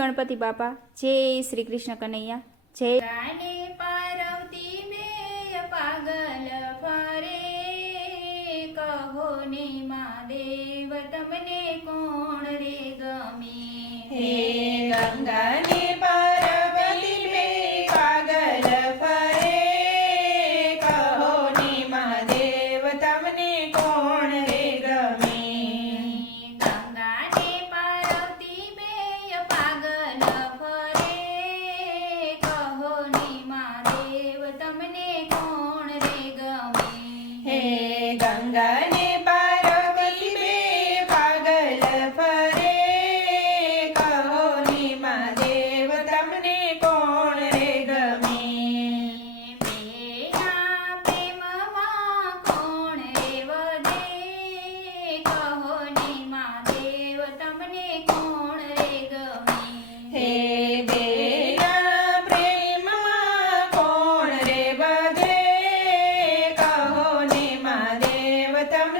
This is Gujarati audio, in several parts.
ગણપતિ બાપા, જય શ્રી કૃષ્ણ કનૈયા, જય. ગાને પાર્વતી મેય પાગલ ફરે, કહો ને મહાદેવ તમને કોણ રે ગમે. હે ગંગાને પાર્વતી બે પાગલ ફરે, કહો ને મહાદેવ તમને કોણ રે ગમે. ગંગાને પાર્વતી બેય પાગલ ફરે, કહો ને મહાદેવ તમને કોણ રે ગમે. હે ગંગાને પાર્વતી બે પાગલ ફરે, કહો ને મહાદેવ તમને કોણ રે ગમે. બેના પ્રેમમાં કોણ રે વધે, કહો ને મહાદેવ તમને કોણ રે ગમે. હે બેના પ્રેમમાં કોણ રે વધે, કહો ને મહાદેવ તમને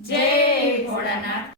જય ભોળાનાથ.